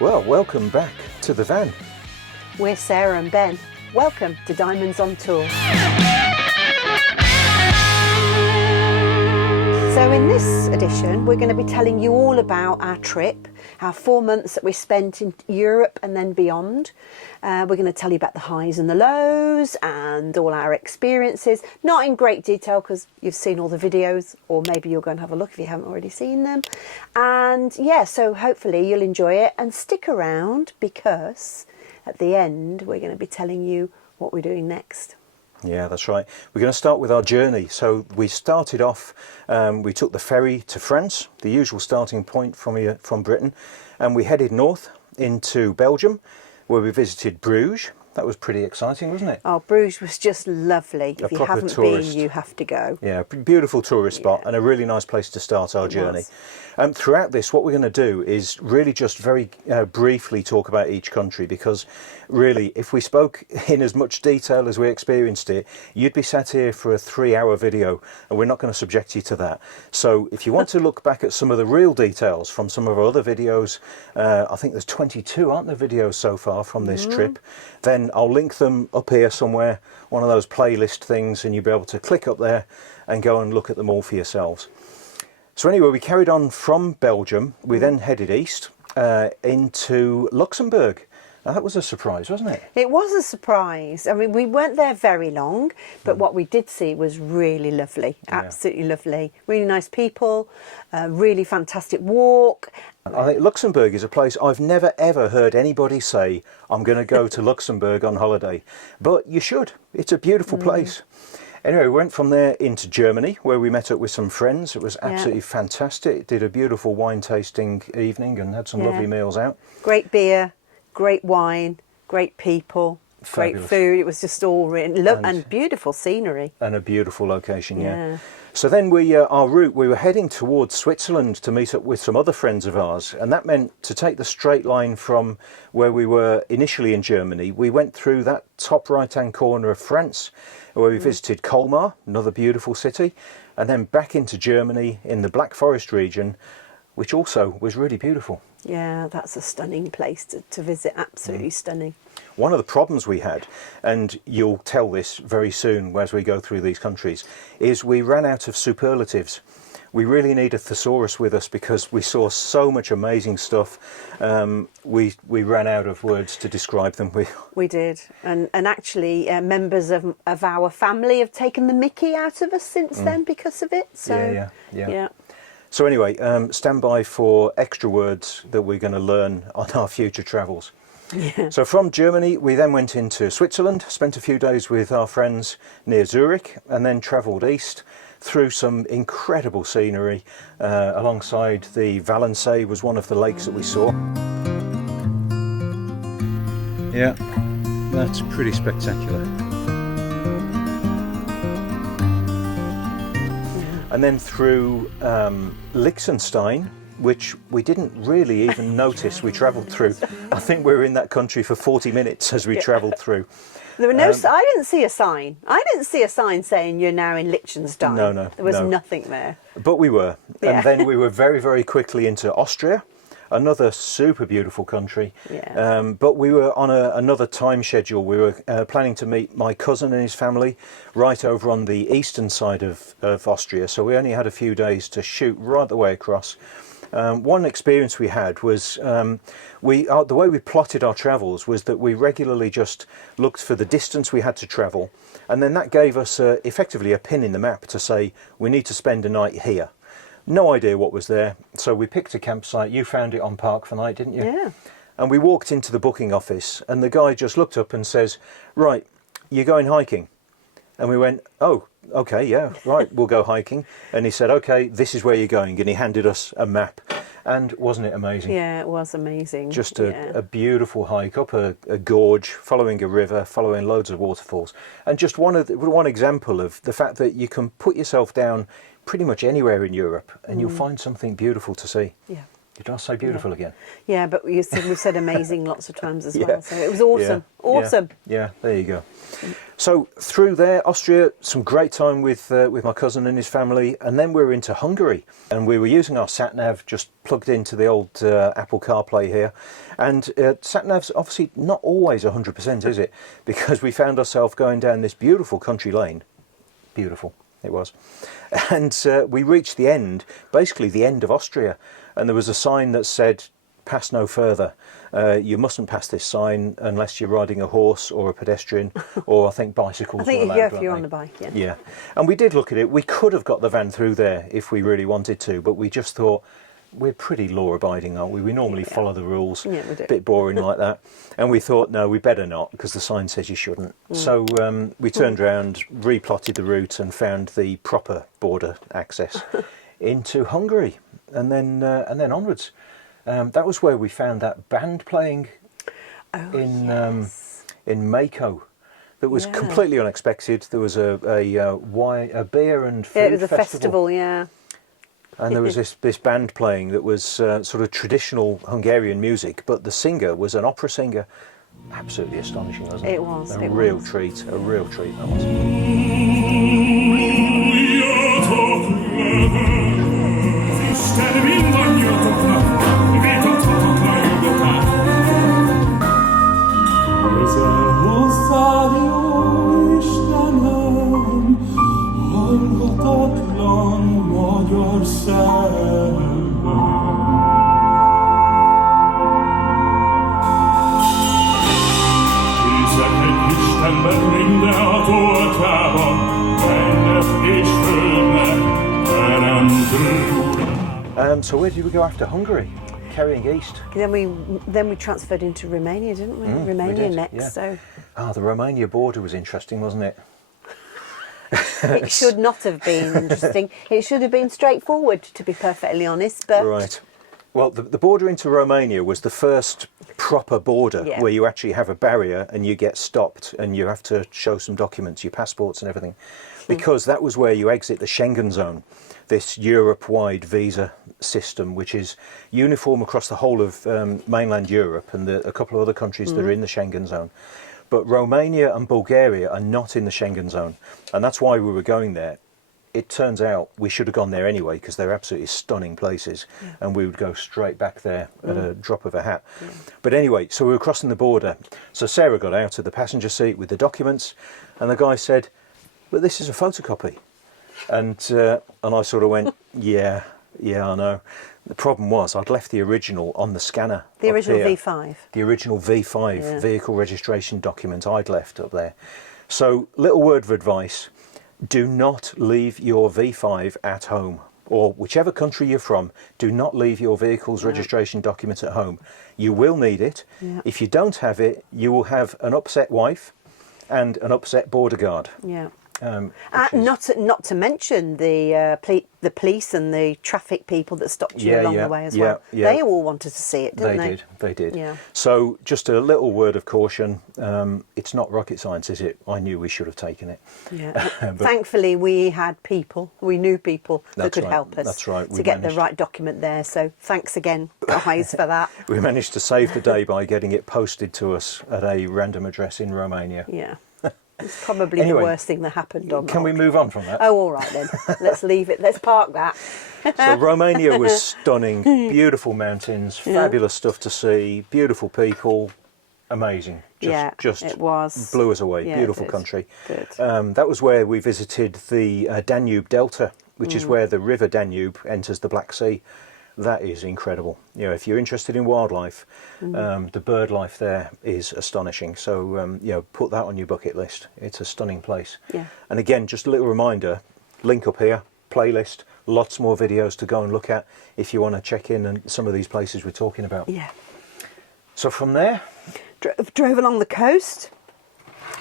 Well, welcome back to the van. We're Sarah and Ben. Welcome to Diamonds on Tour. So in this edition, we're going to be telling you all about our trip, our 4 months that we spent in Europe and then beyond. We're going to tell you about the highs and the lows and all our experiences, not in great detail because you've seen all the videos, or maybe you'll go and have a look if you haven't already seen them. And yeah, so hopefully you'll enjoy it and stick around, because at the end we're going to be telling you what we're doing next. Yeah, that's right. We're going to start with our journey. So we started off, we took the ferry to France, the usual starting point from Britain, and we headed north into Belgium, where we visited Bruges. That was pretty exciting, wasn't it? Oh, Bruges was just lovely. If you haven't been, you have to go. Yeah, beautiful tourist spot, and a really nice place to start our journey. Throughout this, what we're going to do is really just very briefly talk about each country, because really, if we spoke in as much detail as we experienced it, you'd be sat here for a 3-hour video, and we're not going to subject you to that. So if you want to look back at some of the real details from some of our other videos, I think there's 22, aren't there, videos so far from this trip, then I'll link them up here somewhere, one of those playlist things, and you'll be able to click up there and go and look at them all for yourselves. So anyway, we carried on from Belgium. We then headed east into Luxembourg. Now, that was a surprise, wasn't it? It was a surprise. I mean, we weren't there very long, but what we did see was really lovely, absolutely lovely. Really nice people, really fantastic walk. I think Luxembourg is a place I've never ever heard anybody say, I'm going to go to Luxembourg on holiday. But you should. It's a beautiful place. Anyway, we went from there into Germany, where we met up with some friends. It was absolutely fantastic. Did a beautiful wine tasting evening and had some lovely meals out. Great beer, great wine, great people, great food. It was just all and beautiful scenery. And a beautiful location, yeah. So then our route, we were heading towards Switzerland to meet up with some other friends of ours, and that meant to take the straight line from where we were initially in Germany. We went through that top right-hand corner of France, where we visited Colmar, another beautiful city, and then back into Germany in the Black Forest region, which also was really beautiful. Yeah, that's a stunning place to visit, absolutely stunning. One of the problems we had, and you'll tell this very soon as we go through these countries, is we ran out of superlatives. We really need a thesaurus with us because we saw so much amazing stuff. We ran out of words to describe them. We did, and actually members of our family have taken the mickey out of us since then because of it. So yeah. So anyway, stand by for extra words that we're going to learn on our future travels. Yeah. So from Germany, we then went into Switzerland, spent a few days with our friends near Zurich, and then travelled east through some incredible scenery. Alongside the Valensee was one of the lakes that we saw. Yeah, that's pretty spectacular. And then through Liechtenstein, which we didn't really even notice we travelled through. I think we were in that country for 40 minutes as we travelled through. There were no. I didn't see a sign. I didn't see a sign saying you're now in Liechtenstein. No, there was nothing there. But we were, and then we were very, very quickly into Austria, another super beautiful country. Yeah. But we were on another time schedule. We were planning to meet my cousin and his family right over on the eastern side of Austria. So we only had a few days to shoot right the way across. One experience we had was the way we plotted our travels was that we regularly just looked for the distance we had to travel, and then that gave us effectively a pin in the map to say we need to spend a night here. No idea what was there, so we picked a campsite. You found it on Park for Night, didn't you? Yeah. And we walked into the booking office, and the guy just looked up and says, "Right, you're going hiking?" And we went, "Oh, okay, yeah, right, we'll go hiking." And he said, "Okay, this is where you're going." And he handed us a map. And wasn't it amazing? Yeah, it was amazing. Just a beautiful hike up a gorge, following a river, following loads of waterfalls. And just one example of the fact that you can put yourself down pretty much anywhere in Europe and you'll find something beautiful to see. Yeah. Did I say beautiful again? Yeah, but we've said amazing lots of times as Yeah. well. So it was awesome. Yeah. Awesome. Yeah, there you go. So through there, Austria, some great time with my cousin and his family, and then we were into Hungary, and we were using our sat nav just plugged into the old Apple CarPlay here, and sat nav's obviously not always 100%, is it? Because we found ourselves going down this beautiful country lane. Beautiful, it was, and we reached the end, basically the end of Austria, and there was a sign that said, "Pass no further." You mustn't pass this sign unless you're riding a horse or a pedestrian, or I think bicycles. I think were allowed, if weren't you're they? on the bike, yeah. Yeah, and we did look at it. We could have got the van through there if we really wanted to, but we just thought, we're pretty law-abiding, aren't we? We normally follow the rules. Yeah, we do. Bit boring like that. And we thought, no, we better not, because the sign says you shouldn't. So we turned around, replotted the route, and found the proper border access into Hungary, and then onwards. That was where we found that band playing in Mako. That was completely unexpected. There was a beer and food It was a festival, yeah. and there was this band playing that was sort of traditional Hungarian music, but the singer was an opera singer. Absolutely astonishing, wasn't it? It was. A real treat. That was. So where did we go after Hungary? Carrying east. Then we transferred into Romania, didn't we? Romania we did, next. yeah. So The Romania border was interesting, wasn't it? it should not have been interesting. It should have been straightforward, to be perfectly honest. But Right. Well, the border into Romania was the first proper border where you actually have a barrier and you get stopped and you have to show some documents, your passports and everything, because that was where you exit the Schengen zone, this Europe-wide visa system, which is uniform across the whole of mainland Europe and a couple of other countries that are in the Schengen zone. But Romania and Bulgaria are not in the Schengen zone, and that's why we were going there. It turns out we should have gone there anyway because they're absolutely stunning places, and we would go straight back there at a drop of a hat. But anyway, so we were crossing the border. So Sarah got out of the passenger seat with the documents, and the guy said, "But this is a photocopy." And I sort of went, yeah, I know. The problem was I'd left the original on the scanner. the up original here. V5. The original V5 vehicle registration document I'd left up there. So, little word of advice, do not leave your V5 at home, or whichever country you're from, do not leave your vehicle's registration document at home. You will need it. Yeah. If you don't have it, you will have an upset wife and an upset border guard. Yeah. Which is- Not to mention the police and the traffic people that stopped you along the way as well. Yeah. They all wanted to see it, didn't they? They did. Yeah. So just a little word of caution. It's not rocket science, is it? I knew we should have taken it. Yeah. But- Thankfully, we knew people that That's could right, help us that's right, we to get the managed. right document there. So thanks again, guys, for that. We managed to save the day by getting it posted to us at a random address in Romania. Yeah. It's probably Anyway, the worst thing that happened on Can we Hungary. move on from that? Oh, all right then. Let's leave it. Let's park that. So Romania was stunning, beautiful mountains, fabulous stuff to see, beautiful people, amazing. Just it was. blew us away. Yeah, Beautiful it did. country. Did. That was where we visited the Danube Delta, which is where the river Danube enters the Black Sea. That is incredible. You know, if you're interested in wildlife, the bird life there is astonishing. So, put that on your bucket list. It's a stunning place. Yeah. And again, just a little reminder, link up here, playlist, lots more videos to go and look at if you want to check in on some of these places we're talking about. Yeah. So from there, Drove along the coast.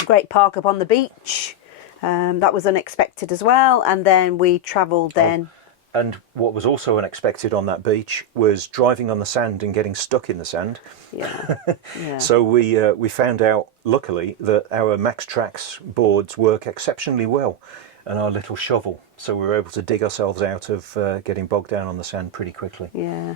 Great park up on the beach. That was unexpected as well. And then we travelled then. and what was also unexpected on that beach was driving on the sand and getting stuck in the sand. Yeah. Yeah. So we found out, luckily, that our Max Trax boards work exceptionally well, and our little shovel. So we were able to dig ourselves out of getting bogged down on the sand pretty quickly. Yeah.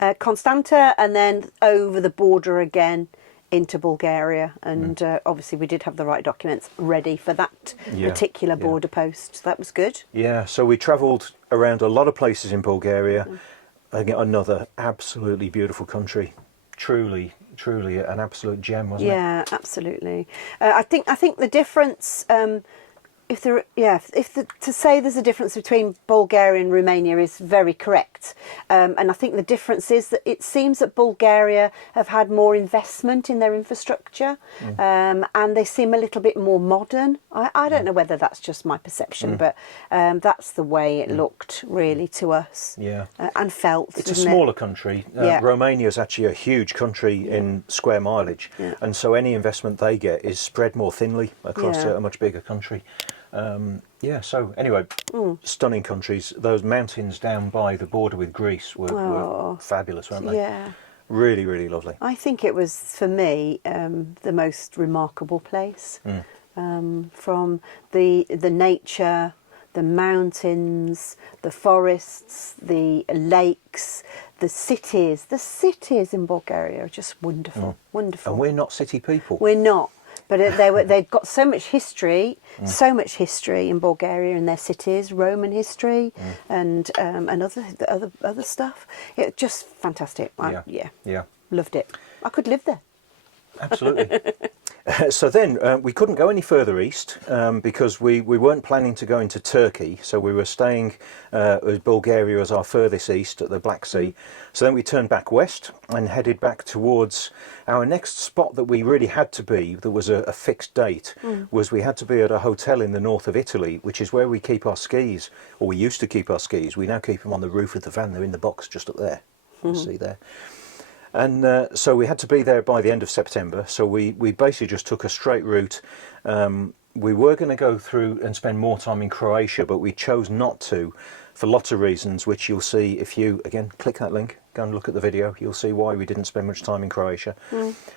Constanta, and then over the border again into Bulgaria. And obviously we did have the right documents ready for that particular border post. So that was good. Yeah, so we travelled around a lot of places in Bulgaria. Again, another absolutely beautiful country. Truly an absolute gem, wasn't it? Yeah, absolutely. I think the difference, to say there's a difference between Bulgaria and Romania is very correct. And I think the difference is that it seems that Bulgaria have had more investment in their infrastructure, and they seem a little bit more modern. I don't know whether that's just my perception, but that's the way it looked really to us. Yeah. And felt. It's a smaller country. Romania is actually a huge country in square mileage, and so any investment they get is spread more thinly across a much bigger country. So anyway, stunning countries. Those mountains down by the border with Greece were fabulous, weren't they? Yeah. Really, really lovely. I think it was, for me, the most remarkable place. From the nature, the mountains, the forests, the lakes, the cities. The cities in Bulgaria are just wonderful, wonderful. And we're not city people. We're not. But they've got so much history in Bulgaria in their cities, Roman history, and other stuff. It just fantastic. Loved it. I could live there. Absolutely. So then we couldn't go any further east because we weren't planning to go into Turkey. So we were staying with Bulgaria as our furthest east at the Black Sea. So then we turned back west and headed back towards our next spot that we really had to be. There was a fixed date. Was we had to be at a hotel in the north of Italy, which is where we keep our skis, or we used to keep our skis. We now keep them on the roof of the van. They're in the box just up there. You see there. And so we had to be there by the end of September. So we basically just took a straight route. We were going to go through and spend more time in Croatia, but we chose not to for lots of reasons, which you'll see if you, again, click that link, go and look at the video. You'll see why we didn't spend much time in Croatia.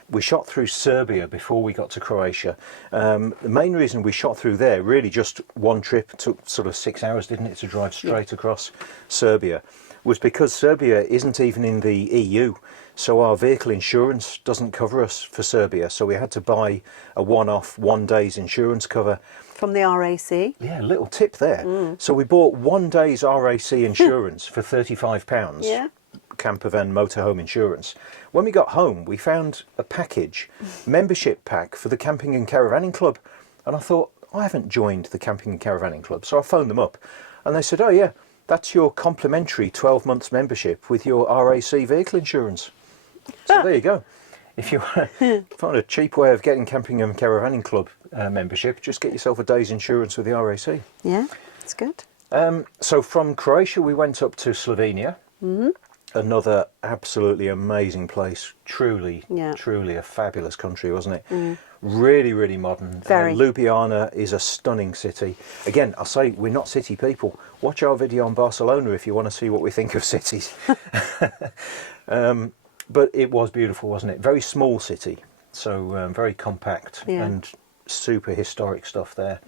We shot through Serbia before we got to Croatia. The main reason we shot through there, really just one trip, took sort of 6 hours, didn't it, to drive straight across Serbia, was because Serbia isn't even in the EU. So our vehicle insurance doesn't cover us for Serbia. So we had to buy a one-off, 1 day's insurance cover. From the RAC? Yeah, little tip there. So we bought 1 day's RAC insurance for £35. Yeah. Camper van motorhome insurance. When we got home, we found a package, membership pack for the Camping and Caravanning Club. And I thought, I haven't joined the Camping and Caravanning Club. So I phoned them up and they said, oh yeah, that's your complimentary 12 months membership with your RAC vehicle insurance. So there you go. If you find a cheap way of getting Camping and Caravanning Club membership, just get yourself a day's insurance with the RAC. Yeah, that's good. So from Croatia we went up to Slovenia. Another absolutely amazing place. Truly a fabulous country, wasn't it? Really, really modern. Very. Ljubljana is a stunning city. Again, I'll say we're not city people. Watch our video on Barcelona if you want to see what we think of cities. But it was beautiful, wasn't it? Very small city, so very compact and super historic stuff there.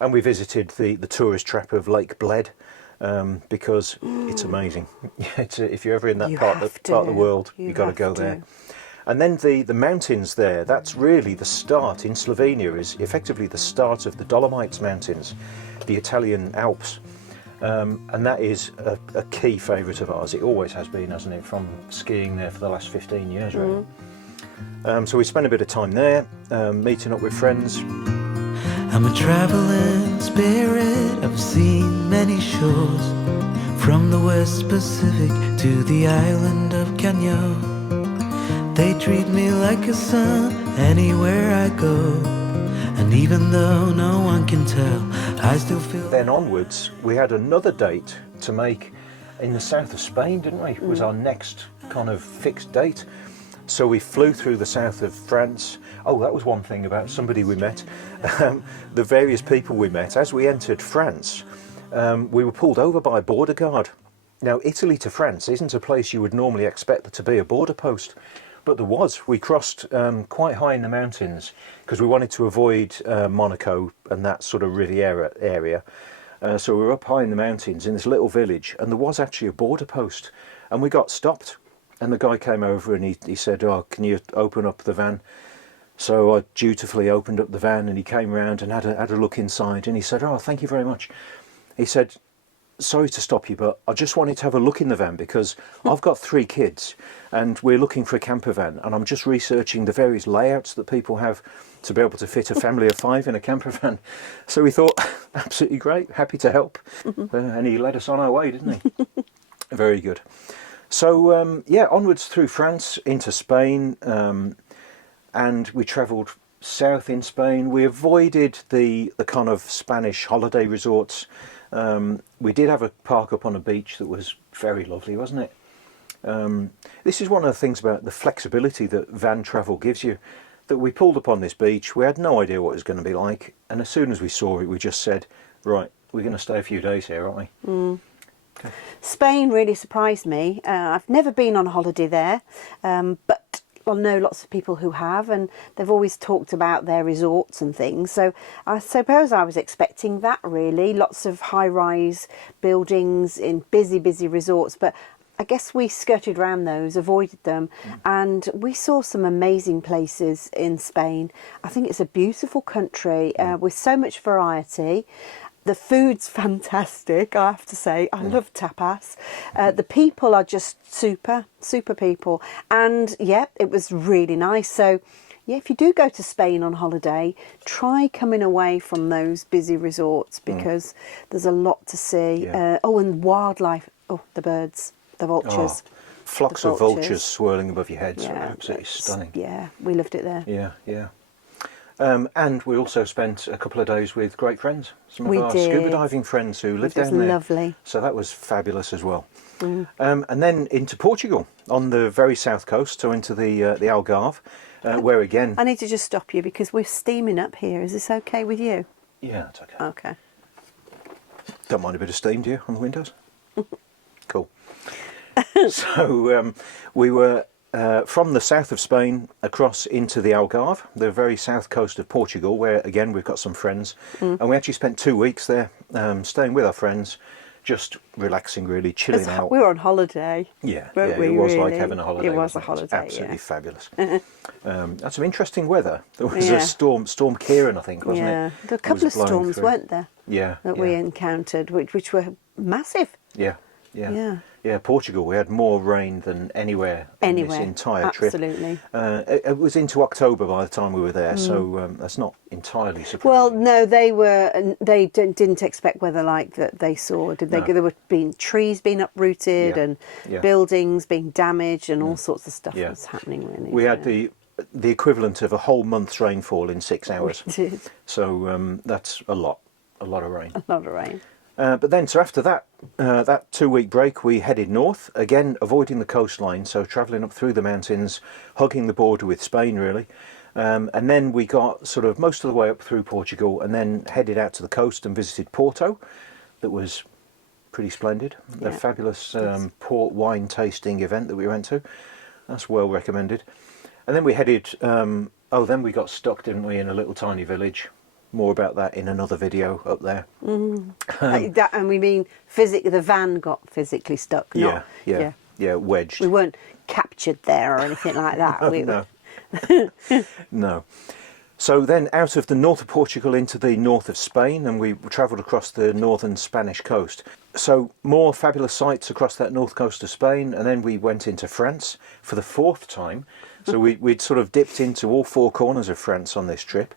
And we visited the tourist trap of Lake Bled because it's amazing. If you're ever in that part of the world, you've got to go there. And then the mountains there, that's really the start in Slovenia, is effectively the start of the Dolomites Mountains, the Italian Alps. And that is a key favourite of ours. It always has been, hasn't it, from skiing there for the last 15 years, really. So we spent a bit of time there, meeting up with friends. I'm a travelling spirit, I've seen many shores, from the West Pacific to the island of Canyo. They treat me like a son anywhere I go. And even though no one can tell, I still feel... Then onwards, we had another date to make in the south of Spain, didn't we? It was our next kind of fixed date. So we flew through the south of France. Oh, that was one thing about somebody we met. The various people we met. As we entered France, we were pulled over by a border guard. Now, Italy to France isn't a place you would normally expect there to be a border post. But there was. We crossed quite high in the mountains because we wanted to avoid Monaco and that sort of Riviera area. So we were up high in the mountains in this little village, and there was actually a border post. And we got stopped And the guy came over and he said, "Oh, can you open up the van?" So I dutifully opened up the van, and he came round and had a look inside, and he said, "Oh, thank you very much." He said, "Sorry to stop you, but I just wanted to have a look in the van because I've got 3 kids and we're looking for a camper van, and I'm just researching the various layouts that people have to be able to fit a family of 5 in a camper van." So we thought, absolutely great, happy to help. And he led us on our way, didn't he? Very good. So, yeah, onwards through France into Spain, and we travelled south in Spain. We avoided the kind of Spanish holiday resorts. We did have a park up on a beach that was very lovely, wasn't it? This is one of the things about the flexibility that van travel gives you, that we pulled up on this beach. We had no idea what it was going to be like, and as soon as we saw it, we just said, right, we're going to stay a few days here, aren't we? Okay. Spain really surprised me. I've never been on holiday there, but I know lots of people who have, and they've always talked about their resorts and things. So I suppose I was expecting that, really. Lots of high-rise buildings in busy resorts, but I guess we skirted around those, avoided them, and we saw some amazing places in Spain. I think it's a beautiful country with so much variety. The food's fantastic, I have to say. I love tapas. The people are just super people. And yeah, it was really nice. So yeah, if you do go to Spain on holiday, try coming away from those busy resorts, because there's a lot to see. Yeah. Oh, and wildlife. Oh, the birds, the vultures. Oh, flocks of vultures swirling above your heads. Yeah, Absolutely stunning. Yeah, we loved it there. Yeah. And we also spent a couple of days with great friends. Some of We our did. scuba diving friends who lived It was down there. lovely. So that was fabulous as well. And then into Portugal on the very south coast, so into the Algarve, where again... I need to just stop you because we're steaming up here. Is this okay with you? Yeah, it's okay. Okay. Don't mind a bit of steam, do you, on the windows? Cool. So we were from the south of Spain across into the Algarve, the very south coast of Portugal, where again we've got some friends, and we actually spent 2 weeks there, staying with our friends, just relaxing, really chilling out. We were on holiday. Yeah, weren't yeah, we, it was really? like having a holiday. It was a wasn't holiday, Absolutely yeah. fabulous. Had some interesting weather. There was Yeah. a storm Kieran, I think, wasn't Yeah, it? there were a It couple of was blowing storms, through. weren't there? Yeah, That yeah. we encountered, which were massive. Yeah. Yeah. Portugal, we had more rain than anywhere in this Anywhere, entire trip. absolutely. It was into October by the time we were there, so that's not entirely surprising. Well, no, they didn't expect weather like that they saw, did they? No. There were being trees being uprooted Yeah, and yeah. buildings being damaged and all sorts of stuff Yeah. was happening, really. We had the equivalent of a whole month's rainfall in 6 hours. We did. So that's a lot of rain. A lot of rain. But then, so after that 2-week break, we headed north, again avoiding the coastline, so travelling up through the mountains, hugging the border with Spain, really. And then we got sort of most of the way up through Portugal, and then headed out to the coast and visited Porto. That was pretty splendid. Yeah. A fabulous port wine tasting event that we went to. That's well recommended. And then we headed, then we got stuck, didn't we, in a little tiny village. More about that in another video up there. And we mean the van got physically stuck, not... Yeah, wedged. We weren't captured there or anything like that. No. No. So then out of the north of Portugal into the north of Spain, and we travelled across the northern Spanish coast. So more fabulous sights across that north coast of Spain, and then we went into France for the 4th time. So we'd sort of dipped into all 4 corners of France on this trip.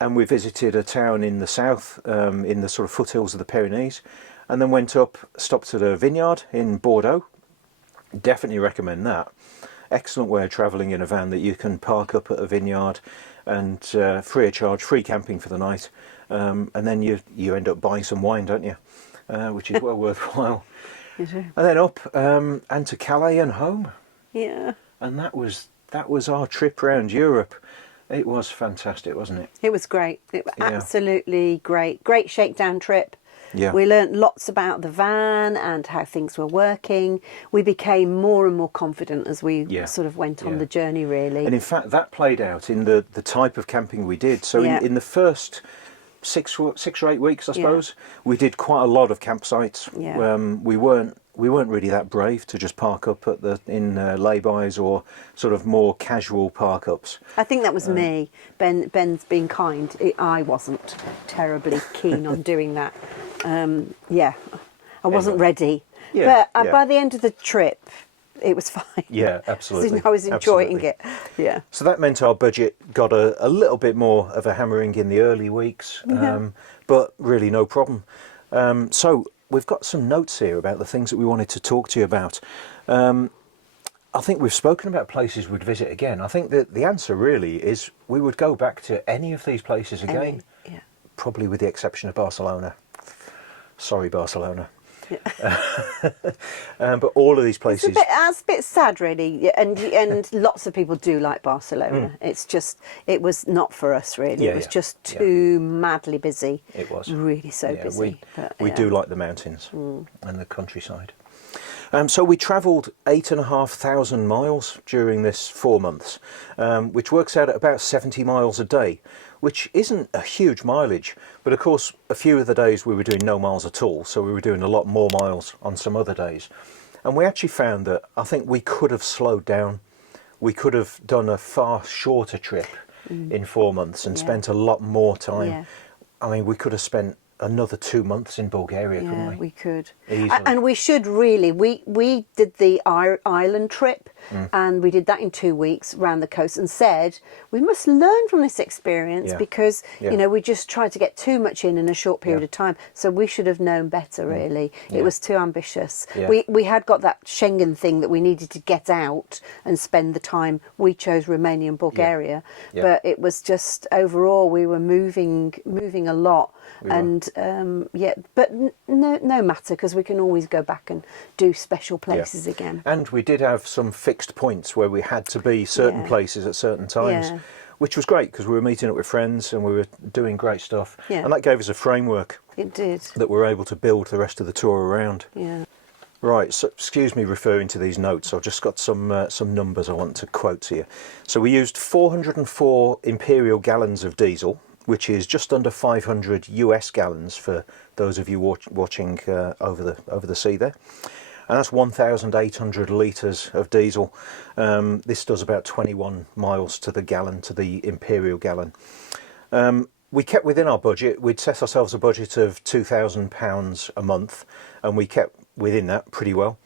And we visited a town in the south, in the sort of foothills of the Pyrenees, and then went up, stopped at a vineyard in Bordeaux. Definitely recommend that. Excellent way of travelling in a van, that you can park up at a vineyard and free of charge, free camping for the night, and then you end up buying some wine, don't you? Which is well worthwhile. You do. And then up and to Calais and home. Yeah. And that was our trip around Europe. It was fantastic, wasn't it? It was great. It was Yeah. absolutely great. Great shakedown trip. Yeah. We learnt lots about the van and how things were working. We became more and more confident as we sort of went on Yeah. the journey, really. And in fact, that played out in the type of camping we did. So Yeah. in the first 6 or 8 weeks, I Yeah. suppose, we did quite a lot of campsites. Yeah. We weren't we weren't really that brave to just park up at in lay-bys or sort of more casual park-ups. I think that was me. Ben's being kind. I wasn't terribly keen on doing that. Yeah, I wasn't ready. Yeah, but yeah. by the end of the trip, it was fine. Yeah, absolutely. I was enjoying Absolutely. it. Yeah. So that meant our budget got a little bit more of a hammering in the early weeks, but really no problem. So we've got some notes here about the things that we wanted to talk to you about. I think we've spoken about places we'd visit again. I think that the answer really is we would go back to any of these places again, Yeah. probably with the exception of Barcelona. Sorry, Barcelona. But all of these places. It's a bit sad, really, and lots of people do like Barcelona. It's just, it was not for us, really. Yeah, it was yeah, just yeah. too madly busy. It was really so Yeah, busy. We do like the mountains and the countryside. So we travelled 8,500 miles during this 4 months, which works out at about 70 miles a day, which isn't a huge mileage. But of course, a few of the days we were doing no miles at all, so we were doing a lot more miles on some other days. And we actually found that I think we could have slowed down. We could have done a far shorter trip in 4 months and spent a lot more time. Yeah. I mean, we could have spent another 2 months in Bulgaria, couldn't Yeah, we could. Easily. And we should really. We did the island trip, and we did that in 2 weeks around the coast, and said we must learn from this experience Yeah. because Yeah. you know we just tried to get too much in a short period Yeah. of time. So we should have known better. Really, Yeah. it was too ambitious. Yeah. We had got that Schengen thing that we needed to get out and spend the time. We chose Romania and Bulgaria, Yeah. but it was just overall we were moving a lot. And but no matter, because we can always go back and do special places again. And we did have some fixed points where we had to be certain Yeah. places at certain times, Yeah. which was great because we were meeting up with friends and we were doing great stuff. Yeah. And that gave us a framework It did. that we were able to build the rest of the tour around. Yeah. Right, so excuse me referring to these notes. I've just got some numbers I want to quote to you. So we used 404 imperial gallons of diesel, which is just under 500 US gallons for those of you watching over the sea there. And that's 1,800 litres of diesel. This does about 21 miles to the gallon, to the imperial gallon. We kept within our budget. We'd set ourselves a budget of £2,000 a month, and we kept within that pretty well.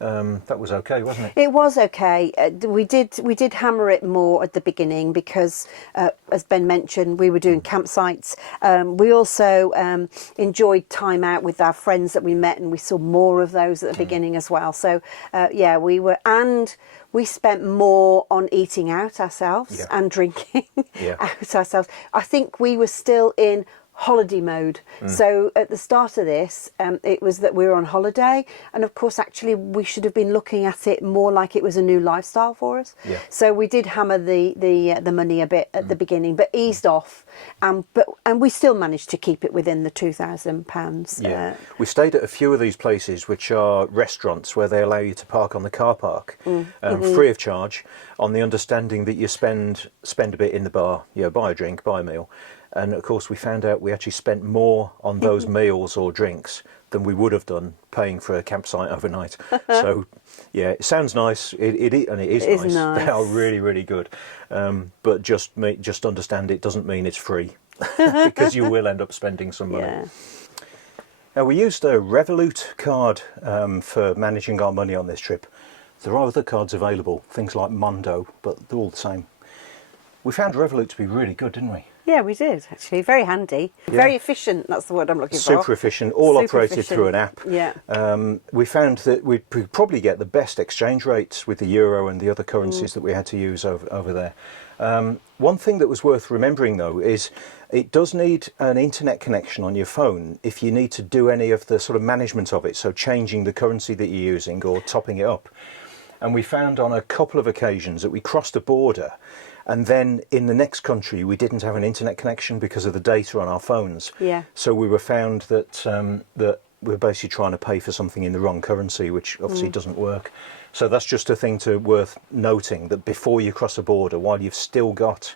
That was okay, wasn't it? It was okay. We did hammer it more at the beginning because, as Ben mentioned, we were doing campsites. We also enjoyed time out with our friends that we met, and we saw more of those at the beginning as well. So, yeah, we spent more on eating out ourselves and drinking out ourselves. I think we were still in holiday mode. So at the start of this, it was that we were on holiday, and of course actually we should have been looking at it more like it was a new lifestyle for us. So we did hammer the money a bit at the beginning, but eased off, and we still managed to keep it within the £2,000. Yeah, we stayed at a few of these places which are restaurants where they allow you to park on the car park free of charge, on the understanding that you spend a bit in the bar, buy a drink, buy a meal. And of course, we found out we actually spent more on those meals or drinks than we would have done paying for a campsite overnight. So, yeah, it sounds nice. It is nice. They are really, really good. But just understand it doesn't mean it's free because you will end up spending some money. Yeah. Now, we used a Revolut card for managing our money on this trip. There are other cards available, things like Mondo, but they're all the same. We found Revolut to be really good, didn't we? Yeah, we did actually. Very handy, very efficient. That's the word I'm looking for. Super efficient, all Super operated efficient. through an app. Yeah. We found that we could probably get the best exchange rates with the euro and the other currencies that we had to use over there. One thing that was worth remembering though is it does need an internet connection on your phone if you need to do any of the sort of management of it, so changing the currency that you're using or topping it up. And we found on a couple of occasions that we crossed a border, and then in the next country we didn't have an internet connection because of the data on our phones. Yeah. So we were found that that we were basically trying to pay for something in the wrong currency, which obviously doesn't work. So that's just a thing worth noting, that before you cross a border, while you've still got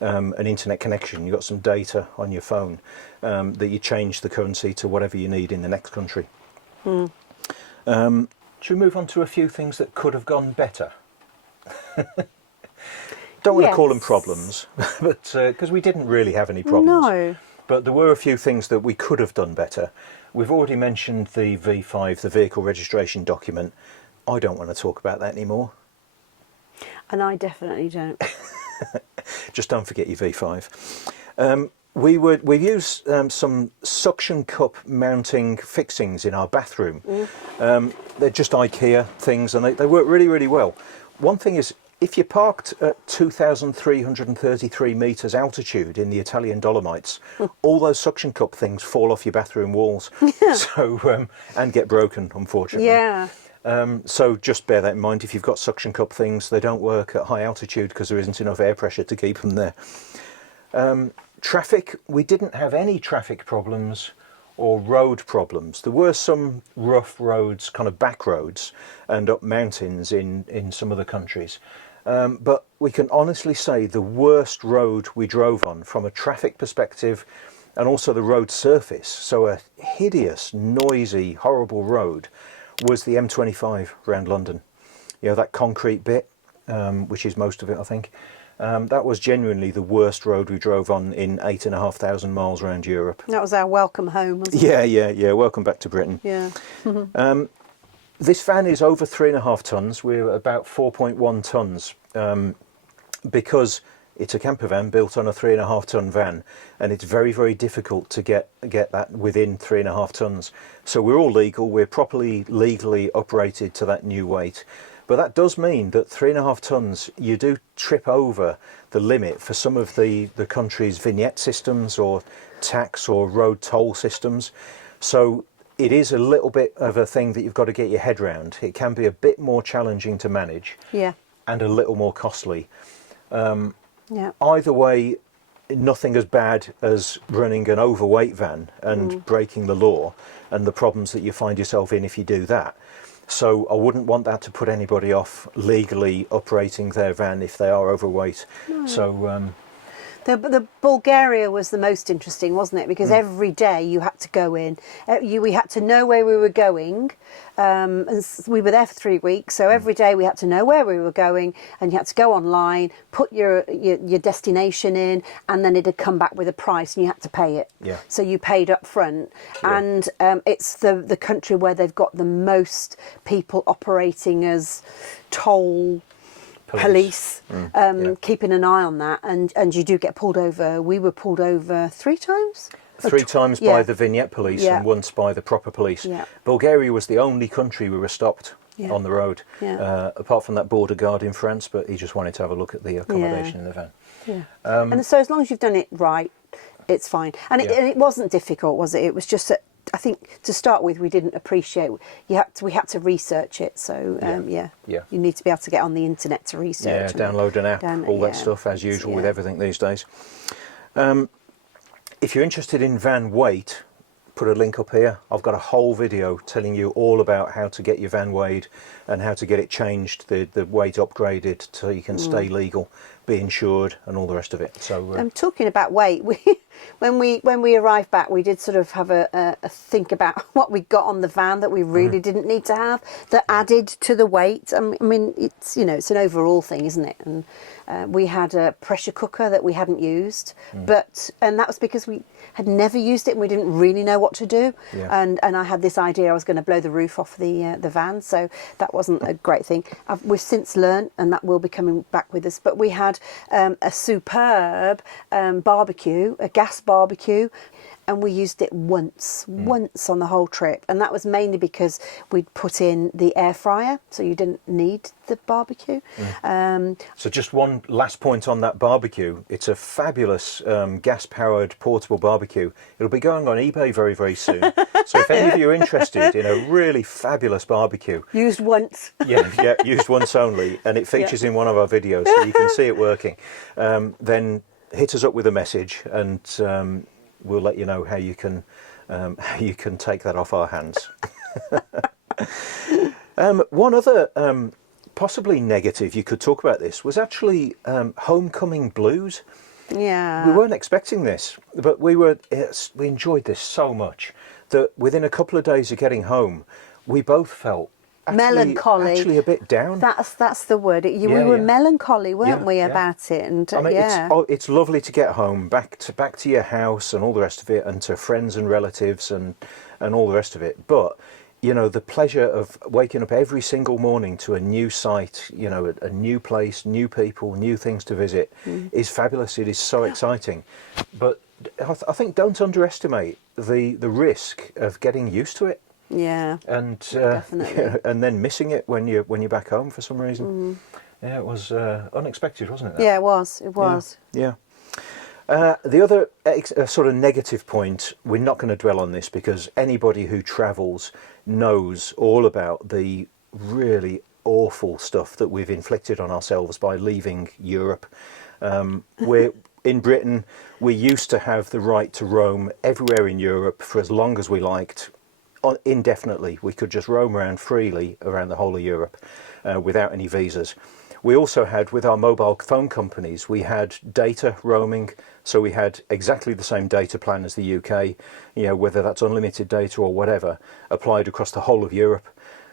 an internet connection, you've got some data on your phone, that you change the currency to whatever you need in the next country. Should we move on to a few things that could have gone better? Don't want to call them Yes. problems, but because we didn't really have any problems. No. But there were a few things that we could have done better. We've already mentioned the V5, the vehicle registration document. I don't want to talk about that anymore. And I definitely don't. Just don't forget your V5. We've used some suction cup mounting fixings in our bathroom. They're just IKEA things, and they work really, really well. One thing is, if you're parked at 2,333 metres altitude in the Italian Dolomites, all those suction cup things fall off your bathroom walls, so and get broken, unfortunately. Yeah. So just bear that in mind. If you've got suction cup things, they don't work at high altitude because there isn't enough air pressure to keep them there. Traffic, we didn't have any traffic problems or road problems. There were some rough roads, kind of back roads and up mountains in some of the countries. But we can honestly say the worst road we drove on from a traffic perspective, and also the road surface, so a hideous, noisy, horrible road, was the M25 around London. You know, that concrete bit, which is most of it, I think. That was genuinely the worst road we drove on in 8,500 miles around Europe. That was our welcome home, wasn't Yeah, yeah, yeah. Welcome back to Britain. it? Yeah. This van is over 3.5 tonnes. We're about 4.1 tonnes because it's a camper van built on a 3.5 tonne van, and it's very, very difficult to get that within 3.5 tonnes. So we're all legal. We're properly legally operated to that new weight. But that does mean that 3.5 tonnes, you do trip over the limit for some of the country's vignette systems or tax or road toll systems. So it is a little bit of a thing that you've got to get your head round. It can be a bit more challenging to manage Yeah. and a little more costly. Yeah. Either way, nothing as bad as running an overweight van and breaking the law and the problems that you find yourself in if you do that. So I wouldn't want that to put anybody off legally operating their van if they are overweight. No. So The Bulgaria was the most interesting, wasn't it? Because every day you had to go in. We had to know where we were going. And we were there for 3 weeks, so every day we had to know where we were going, and you had to go online, put your destination in, and then it'd come back with a price, and you had to pay it. Yeah. So you paid up front, and it's the country where they've got the most people operating as toll police, keeping an eye on that, and you do get pulled over. We were pulled over 3 times. 3 times by the vignette police Yeah. and once by the proper police. Yeah. Bulgaria was the only country we were stopped on the road, Yeah. apart from that border guard in France, but he just wanted to have a look at the accommodation in the van. Yeah. And so as long as you've done it right, it's fine. And it wasn't difficult, was it? It was just that, I think, to start with, we didn't appreciate. We had to research it. So Yeah. you need to be able to get on the internet to research. Yeah, download an app, all that stuff, as usual with everything these days. If you're interested in van weight, put a link up here. I've got a whole video telling you all about how to get your van weighed and how to get it changed, the weight upgraded so you can stay legal, be insured, and all the rest of it. So talking about weight, when we arrived back, we did sort of have a think about what we got on the van that we really didn't need to have, that added to the weight. I mean, it's it's an overall thing, isn't it? And we had a pressure cooker that we hadn't used, and that was because we had never used it and we didn't really know what to do. Yeah. And I had this idea I was going to blow the roof off the van, so that wasn't a great thing. We've since learned, and that will be coming back with us. But we had a superb barbecue, a gas barbecue, and we used it once on the whole trip, and that was mainly because we'd put in the air fryer, so you didn't need the barbecue. So just one last point on that barbecue. It's a fabulous gas-powered portable barbecue. It'll be going on eBay very, very soon. So if any of you are interested in a really fabulous barbecue, Used once. used once only, and it features in one of our videos, so you can see it working, then hit us up with a message, and we'll let you know how you can take that off our hands. One other possibly negative you could talk about this was actually homecoming blues. Yeah. We weren't expecting this, but we enjoyed this so much that within a couple of days of getting home, we both felt melancholy. actually a bit down. That's the word. We Yeah, were yeah. melancholy, weren't Yeah, we, yeah. about it? And I mean, yeah, it's lovely to get home, back to your house and all the rest of it, and to friends and relatives and all the rest of it. But you know, the pleasure of waking up every single morning to a new site, you know, a new place, new people, new things to visit, is fabulous. It is so exciting. But I think don't underestimate the risk of getting used to it. yeah, And definitely. and then missing it when you're back home for some reason. Yeah, it was unexpected, wasn't it? That? Yeah, it was. It was. Yeah. The other sort of negative point, we're not going to dwell on this because anybody who travels knows all about the really awful stuff that we've inflicted on ourselves by leaving Europe. We're in Britain. We used to have the right to roam everywhere in Europe for as long as we liked. Indefinitely, we could just roam around freely around the whole of Europe without any visas. We also had, with our mobile phone companies, we had data roaming, so we had exactly the same data plan as the UK, you know, whether that's unlimited data or whatever, applied across the whole of Europe.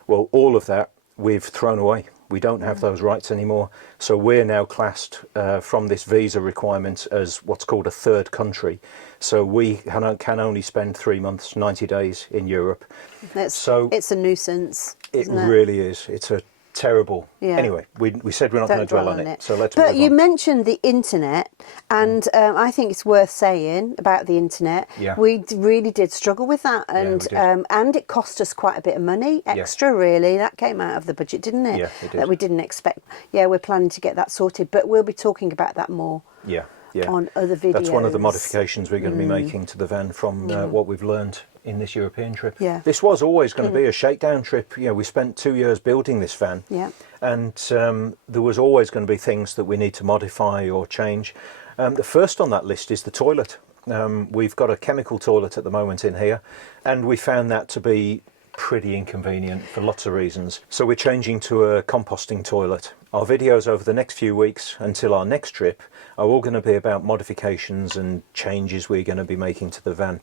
Well, all of that we've thrown away. We don't have those rights anymore, so we're now classed from this visa requirement as what's called a third country. So we can only spend 3 months, 90 days in Europe. It's a nuisance. It isn't it? really is. It's a terrible. Yeah. Anyway, we said we're not going to dwell on it, so let's But move you on. mentioned the internet, and I think it's worth saying about the internet. Yeah. We really did struggle with that, and we did. and it cost us quite a bit of money extra. Really, that came out of the budget, didn't it? Yeah, it did. That we didn't expect. Yeah, we're planning to get that sorted, but we'll be talking about that more. Yeah, yeah. On other videos. That's one of the modifications we're going to be making to the van from what we've learned in this European trip. Yeah. This was always going to be a shakedown trip. You know, we spent 2 years building this van. Yeah. And there was always going to be things that we need to modify or change. The first on that list is the toilet. We've got a chemical toilet at the moment in here, and we found that to be pretty inconvenient for lots of reasons. So we're changing to a composting toilet. Our videos over the next few weeks until our next trip are all going to be about modifications and changes we're going to be making to the van.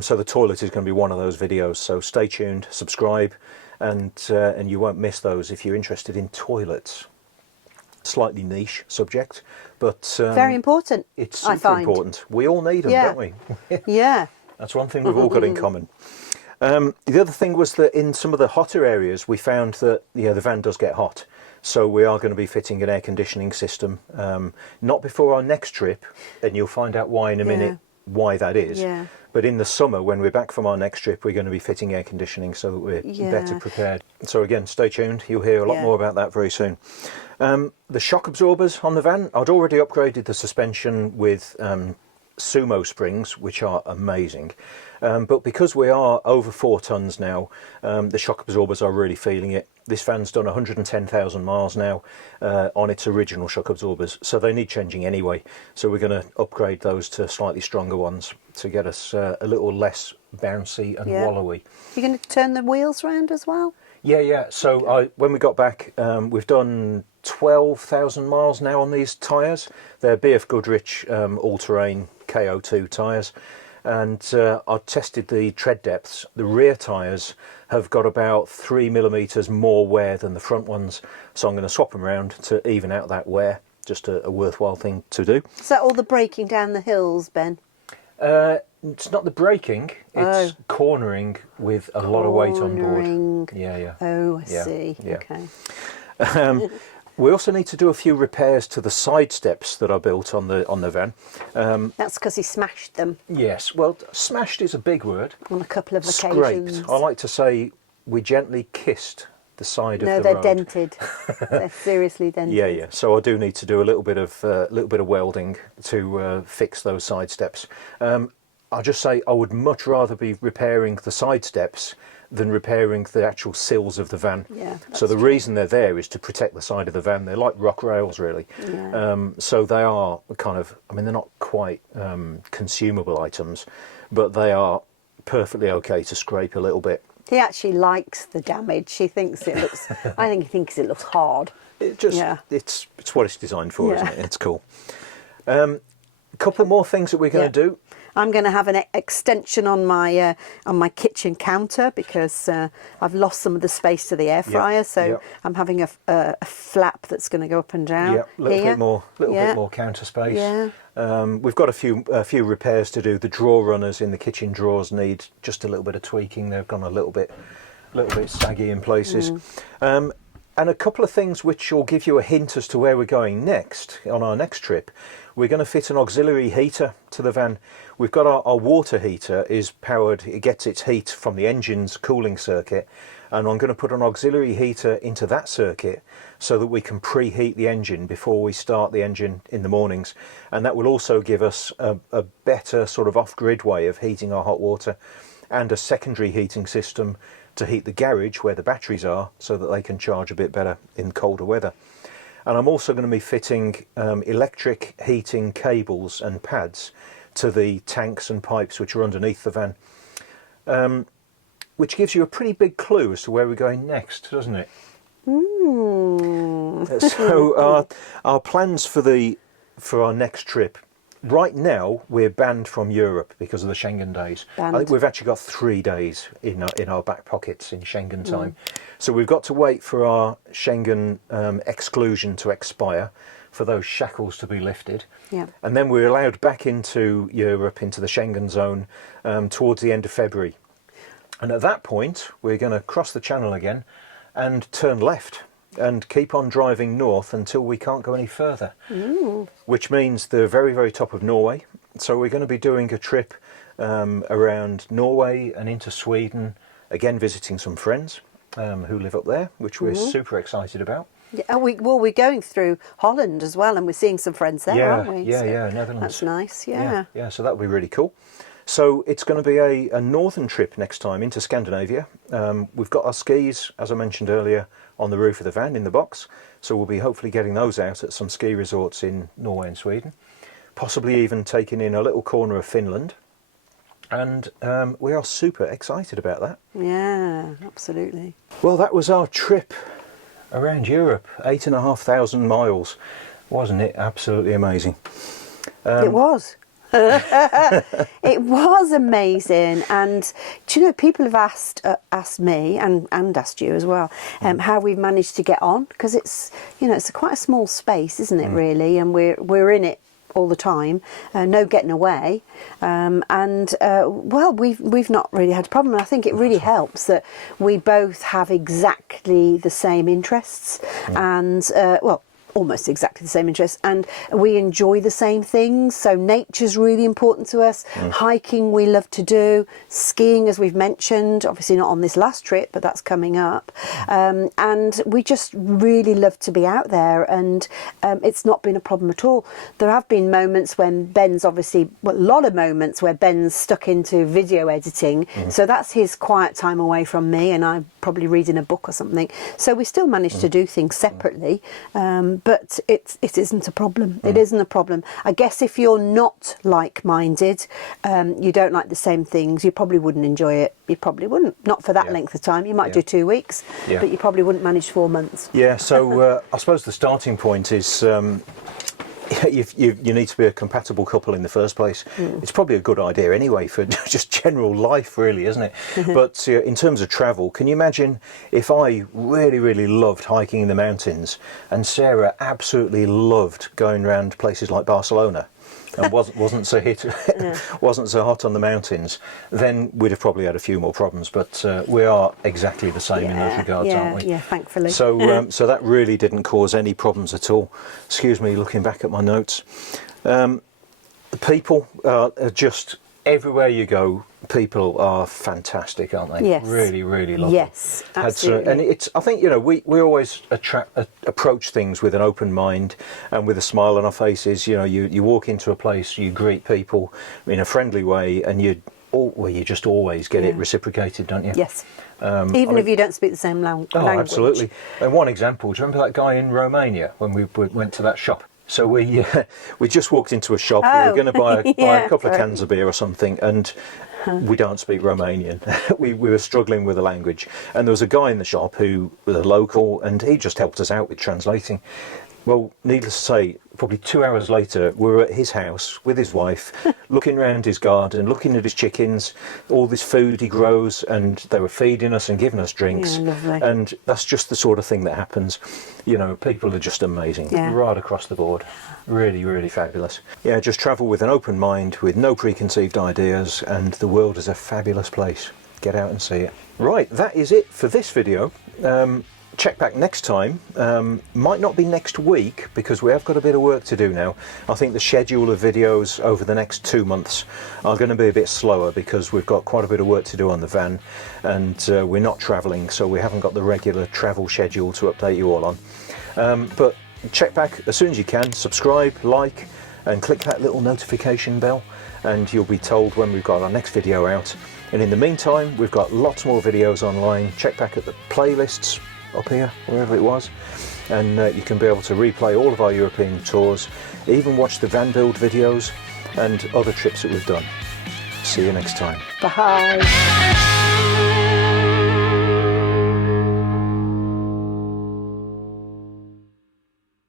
So the toilet is going to be one of those videos. So stay tuned, subscribe, and you won't miss those if you're interested in toilets. Slightly niche subject, but Very important. it's I super find. important. We all need them, Yeah. don't we? Yeah. That's one thing we've all got in common. The other thing was that in some of the hotter areas, we found that the van does get hot. So we are going to be fitting an air conditioning system, not before our next trip, and you'll find out why in a minute why that is. Yeah. But in the summer, when we're back from our next trip, we're going to be fitting air conditioning so that we're better prepared. So again, stay tuned. You'll hear a lot more about that very soon. The shock absorbers on the van, I'd already upgraded the suspension with Sumo springs, which are amazing. But because we are over 4 tons now, the shock absorbers are really feeling it. This van's done 110,000 miles now on its original shock absorbers, so they need changing anyway. So we're going to upgrade those to slightly stronger ones to get us a little less bouncy and wallowy. You're going to turn the wheels round as well? Yeah. So when we got back, we've done 12,000 miles now on these tyres. They're BF Goodrich all-terrain KO2 tyres. And I tested the tread depths. The rear tyres have got about 3 millimetres more wear than the front ones. So I'm going to swap them around to even out that wear. Just a worthwhile thing to do. Is that all the braking down the hills, Ben? It's not the braking, it's cornering with a lot of weight on board. Yeah. Oh, I see. Yeah. Okay. We also need to do a few repairs to the side steps that are built on the van. That's because he smashed them Yes, well, smashed is a big word. on a couple of occasions. Scraped. I like to say we gently kissed the side of No, the they're road. dented. They're seriously dented. Yeah. So I do need to do a little bit of welding to fix those side steps. I'll just say I would much rather be repairing the side steps than repairing the actual sills of the van. Yeah, So the reason they're there is to protect the side of the van. They're like rock rails, really. Yeah. So they are kind of, I mean, they're not quite consumable items, but they are perfectly okay to scrape a little bit. He actually likes the damage. He thinks it looks. I think he thinks it looks hard. It just, Yeah. it's what it's designed for, Yeah. isn't it? It's cool. A couple more things that we're going to do. I'm going to have an extension on my kitchen counter because I've lost some of the space to the air fryer. So I'm having a flap that's going to go up and down. Yeah, a little bit more counter space. Yeah. We've got a few repairs to do. The drawer runners in the kitchen drawers need just a little bit of tweaking. They've gone a little bit saggy in places. And a couple of things which will give you a hint as to where we're going next on our next trip. We're going to fit an auxiliary heater to the van. We've got our water heater is powered, it gets its heat from the engine's cooling circuit, and I'm going to put an auxiliary heater into that circuit so that we can preheat the engine before we start the engine in the mornings, and that will also give us a better sort of off-grid way of heating our hot water, and a secondary heating system to heat the garage where the batteries are so that they can charge a bit better in colder weather. And I'm also going to be fitting electric heating cables and pads to the tanks and pipes which are underneath the van, which gives you a pretty big clue as to where we're going next, doesn't it? So our plans for our next trip. Right now, we're banned from Europe because of the Schengen days. I think we've actually got 3 days in our back pockets in Schengen time. So we've got to wait for our Schengen exclusion to expire, for those shackles to be lifted. Yeah. And then we're allowed back into Europe, into the Schengen zone, towards the end of February. And at that point, we're going to cross the channel again and turn left and keep on driving north until we can't go any further, which means the very, very top of Norway. So we're going to be doing a trip around Norway and into Sweden, again visiting some friends who live up there, which we're super excited about. Yeah, we're going through Holland as well, and we're seeing some friends there, aren't we? Yeah, Netherlands. That's nice, yeah. So that'll be really cool. So it's going to be a northern trip next time into Scandinavia. We've got our skis, as I mentioned earlier, on the roof of the van in the box. So we'll be hopefully getting those out at some ski resorts in Norway and Sweden. Possibly even taking in a little corner of Finland. And we are super excited about that. Yeah, absolutely. Well, that was our trip around Europe. 8,500 miles. Wasn't it absolutely amazing? It was. It was amazing, and do you know, people have asked me and asked you as well how we've managed to get on, because it's quite a small space, isn't it, really, and we're in it all the time, no getting away, well, we've not really had a problem. And I think it really helps that we both have exactly the same interests, and almost exactly the same interests, and we enjoy the same things. So nature's really important to us. Hiking we love to do, skiing, as we've mentioned, obviously not on this last trip, but that's coming up, and we just really love to be out there, and it's not been a problem at all. There have been moments when Ben's a lot of moments where Ben's stuck into video editing, so that's his quiet time away from me, and I'm probably reading a book or something, so we still manage to do things separately, but it isn't a problem. It isn't a problem. I guess if you're not like-minded, you don't like the same things, you probably wouldn't enjoy it. You probably wouldn't. Not for that length of time. You might do 2 weeks, but you probably wouldn't manage 4 months. Yeah, so I suppose the starting point is you need to be a compatible couple in the first place. It's probably a good idea anyway for just general life, really, isn't it? But in terms of travel, can you imagine if I really, really loved hiking in the mountains and Sarah absolutely loved going around places like Barcelona and wasn't so hot on the mountains, then we'd have probably had a few more problems. But we are exactly the same in those regards, aren't we? Yeah, thankfully. So so that really didn't cause any problems at all. Excuse me, looking back at my notes. The people are just everywhere you go. People are fantastic, aren't they? Yes. Really, really lovely. Yes, absolutely. And I think we always approach things with an open mind and with a smile on our faces. You walk into a place, you greet people in a friendly way, and you just always get it reciprocated, don't you? Yes. Even if you don't speak the same language. Oh, absolutely. And one example, do you remember that guy in Romania when we went to that shop? So we just walked into a shop. We were going to buy a couple of cans of beer or something, and we don't speak Romanian. we were struggling with the language, and there was a guy in the shop who was a local, and he just helped us out with translating. Well, needless to say, probably 2 hours later, we were at his house with his wife, looking around his garden, looking at his chickens, all this food he grows, and they were feeding us and giving us drinks. Yeah, lovely. And that's just the sort of thing that happens. You know, people are just amazing, Yeah. right across the board. Really, really fabulous. Yeah, just travel with an open mind, with no preconceived ideas, and the world is a fabulous place. Get out and see it. Right, that is it for this video. Check back next time. Might not be next week because we have got a bit of work to do now. I think the schedule of videos over the next 2 months are going to be a bit slower because we've got quite a bit of work to do on the van, and we're not travelling, so we haven't got the regular travel schedule to update you all on. But check back as soon as you can, subscribe, like, and click that little notification bell, and you'll be told when we've got our next video out. And in the meantime, we've got lots more videos online. Check back at the playlists up here, wherever it was, and you can be able to replay all of our European tours, even watch the van build videos and other trips that we've done. See you next time. Bye.